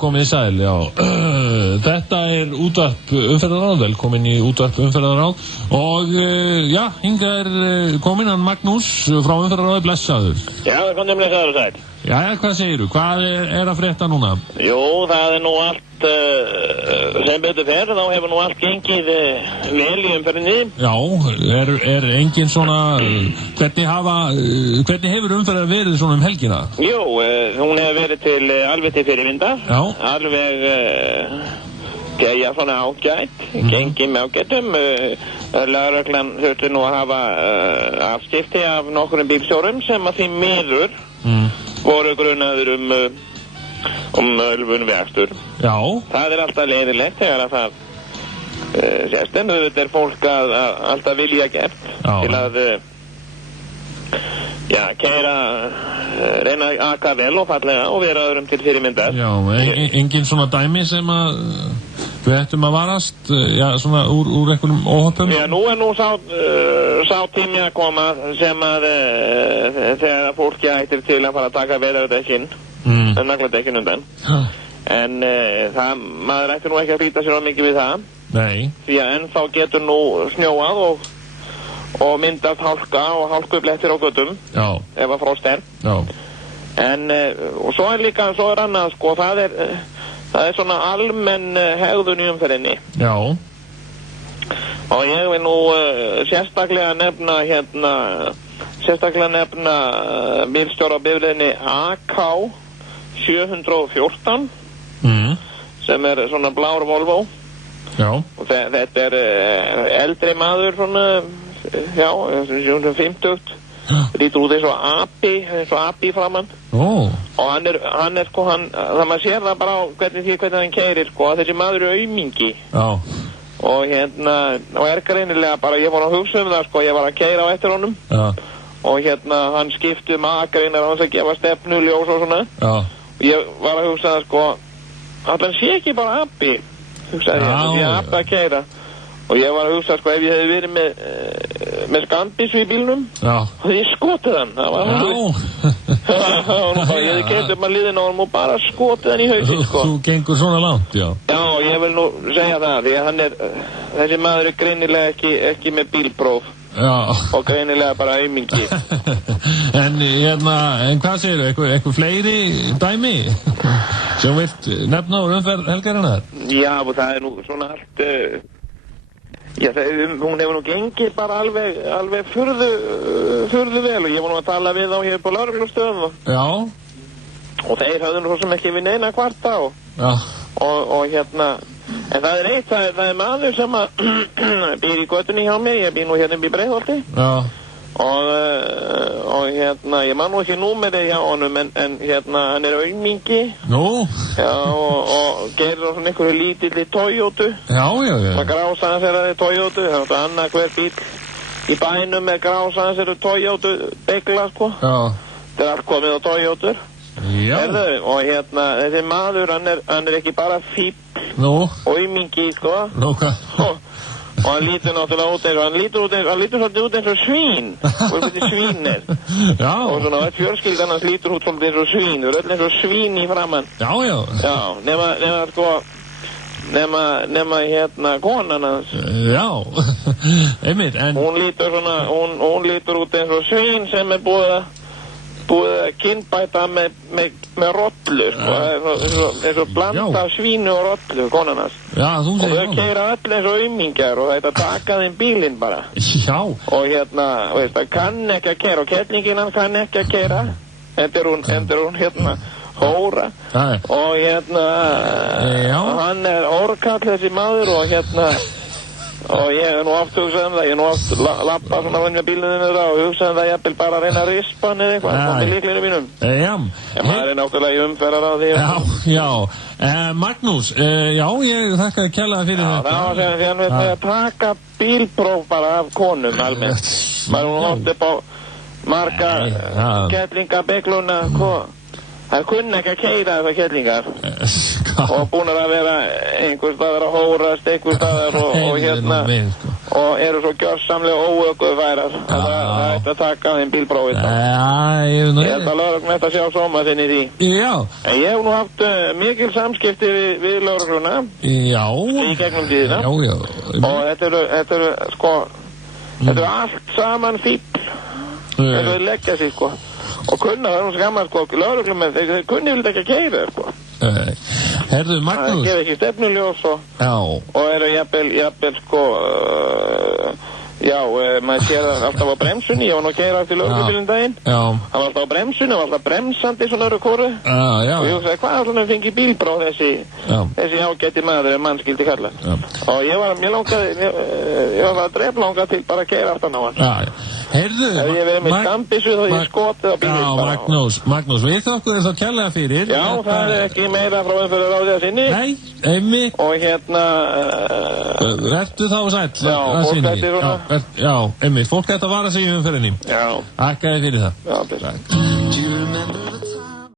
komið sæl, já. Þetta útvarp umferðaráð, velkomin í útvarp umferðaráð og já, hingað kominn hann Magnús frá umferðaráði, blessaður. Já, komið blessaður og sæl. Jæja, hvað segirðu? Hvað að frétta núna? Jú, það nú allt, sem betur fer, þá hefur nú allt gengið vel í umferðinni. Já, engin svona, hvernig hefur umferðar verið svona helgina? Jú, hún hefur verið alveg til fyrirvinda. Já. Alveg, já, svona ágætt, gengið með ágættum. Lögreglan þurfti nú að hafa afskipti af nokkrum bílstjórum sem að því miður voru grunaður ölvun við akstur. Já. Það alltaf leiðilegt þegar að það sést, en þetta fólk að alltaf vilja gert til að keyra, reyna að aka vel og fallega og vera öðrum til fyrirmyndar. Já, engin svona dæmi sem að við ættum að varast, svona úr einhverjum óhoppum? Já, nú sá tími að koma sem að þegar fólki ættir til að fara að taka veðardekkin, nagladekkin undan. En maður ættir nú ekki að flýta sér á mikið við það. Nei. Því að ennþá getur nú snjóað og myndast hálka og hálkublettir á götum. Já. Ef að frost Já. En, og svo líka, annað, sko, það er svona almenn hegðun í umferðinni. Já. Og ég vil nú sérstaklega nefna bílstjóra bifreiðinni AK 714 sem svona blár Volvo. Já. Og þetta eldri maður svona, já, 50. Lítur út eins og api framann. Og hann það maður sér það bara á hvernig hann keyrir, sko, að þessi maður aumingi. Já. Og greinilega bara, ég fór að hugsa það, sko, ég var að keyra á eftir honum. Já. Og hann skipti akreinar á hans að gefa stefnu, ljós og svona. Já. Og ég var að hugsa það, sko, að hann sé ekki bara api, hugsaði ég, það sé api að keyra. Og ég var að hugsa, sko, ef ég hefði verið með skambissu í bílnum, þá ég skotið hann. Það var ég hefði keyrt upp að liðina og hann múið bara skotið hann í hausinn, sko. Þú gengur svona langt, já. Já, ég vil nú segja það, því að þessi maður greinilega ekki með bílpróf. Já. Og greinilega bara aumingi. En hvað segirðu, eitthvað fleiri dæmi sem vilt nefna úr umferð helgarinnar? Já, það nú svona allt... Já, hún hefur nú gengið bara alveg furðu vel og ég var nú að tala við þá hér på lögreglustöðum. Já. Og þeir höfðu nú svo sem ekki við neina kvarta og en það eitt, það maður sem að býr í götunni hjá mig, ég býr nú hérna í Breiðholti. Já. Og ég man nú ekki númerið hjá honum en hann aumingi. Nú? Já, og gerir svona einhverju lítilli Toyotu. Já. Það grása hans að Toyotu, það annað hver bíl í bænum með grása hans Toyotu begla, sko. Já. Þetta allt komið á Toyotur. Já. Og þessi maður, hann ekki bara fíll. Nú? Aumingi, sko. Nú, hvað? Og hann lítur náttúrulega út hann lítur svolítið út eins og svín. Og þetta svín Já. Og svona, fjölskyldan hans lítur út svolítið eins og svín. Það öll eins og svín í framann. Já. Já, nema konan hans. Já, einmitt, en... Hún lítur út eins og svín sem búið að kynbæta með rollu, sko. Það er svo blanda af svínu og rollu, konan hans. Já, þú segir það. Og þau keyra öll eins og aumingjar og þetta taka þeim bílinn bara. Já. Og veist, það kann ekki að keyra og kettlingin hann kann ekki að keyra. Endur hún hóra. Og hann orkall þessi maður og ég hef nú oft hugsað það, ég hef nú oft lappað svona með bílunum þeirra og hugsað það ég vil bara reyna að rispa hann eða eitthvað með líklinu mínum. Já. En maður náttúrulega í umferðar á því. Já. Magnús, ég þakka kærlega fyrir þetta. Já, það var því hann veit að taka bílpróf bara af konum almennt. Maður hún hótt upp á marga kettlingabegluna, það kunna ekki að keyra þessar kettlingar og búin að vera einhver staðar að hórast, einhver staðar og eru svo gjörsamlega óökuðfærar að það ætti að taka þeim bílprófið. Ég held að lögreglun ætti að sjá sóma þinn í því. Já. En ég hef nú haft mikil samskipti við lögregluna. Já. Í gegnum tíðina. Já. Og þetta eru sko, þetta eru allt saman fíbl. Þeir leggja sig sko. Og kunna, það er nú svo gaman sko, lögreglumenn, þeir kunni vilja ekki að keyra sko. Herðu, Magnús. Það gefa ekki stefnuljós og eru jafnvel sko, maður sér það alltaf á bremsunni, ég var nú að keyra eftir lögreglubílinn daginn. Hann var alltaf á bremsunni, hann var alltaf bremsandi svona öðru kóru. Og ég hugsaði, hvað er svona að fengi bílpróf þessi ágæti maður mannskildi kalla. Og ég var að dreflanga til bara að keyra aftan á hann. Heyrðu, ef ég verið með skambissu þá ég skotið á bílinn bara. Magnús, við þakkum þér þá kærlega fyrir. Já, það er ekki meira frá umferðarráðið að sinni. Nei, einmitt. Og hérna... Vertu þá sæll. Já, fólk ætti svona. Já, einmitt, fólk ætti að vara sig í umferðinni. Já. Þakka þér fyrir það. Já,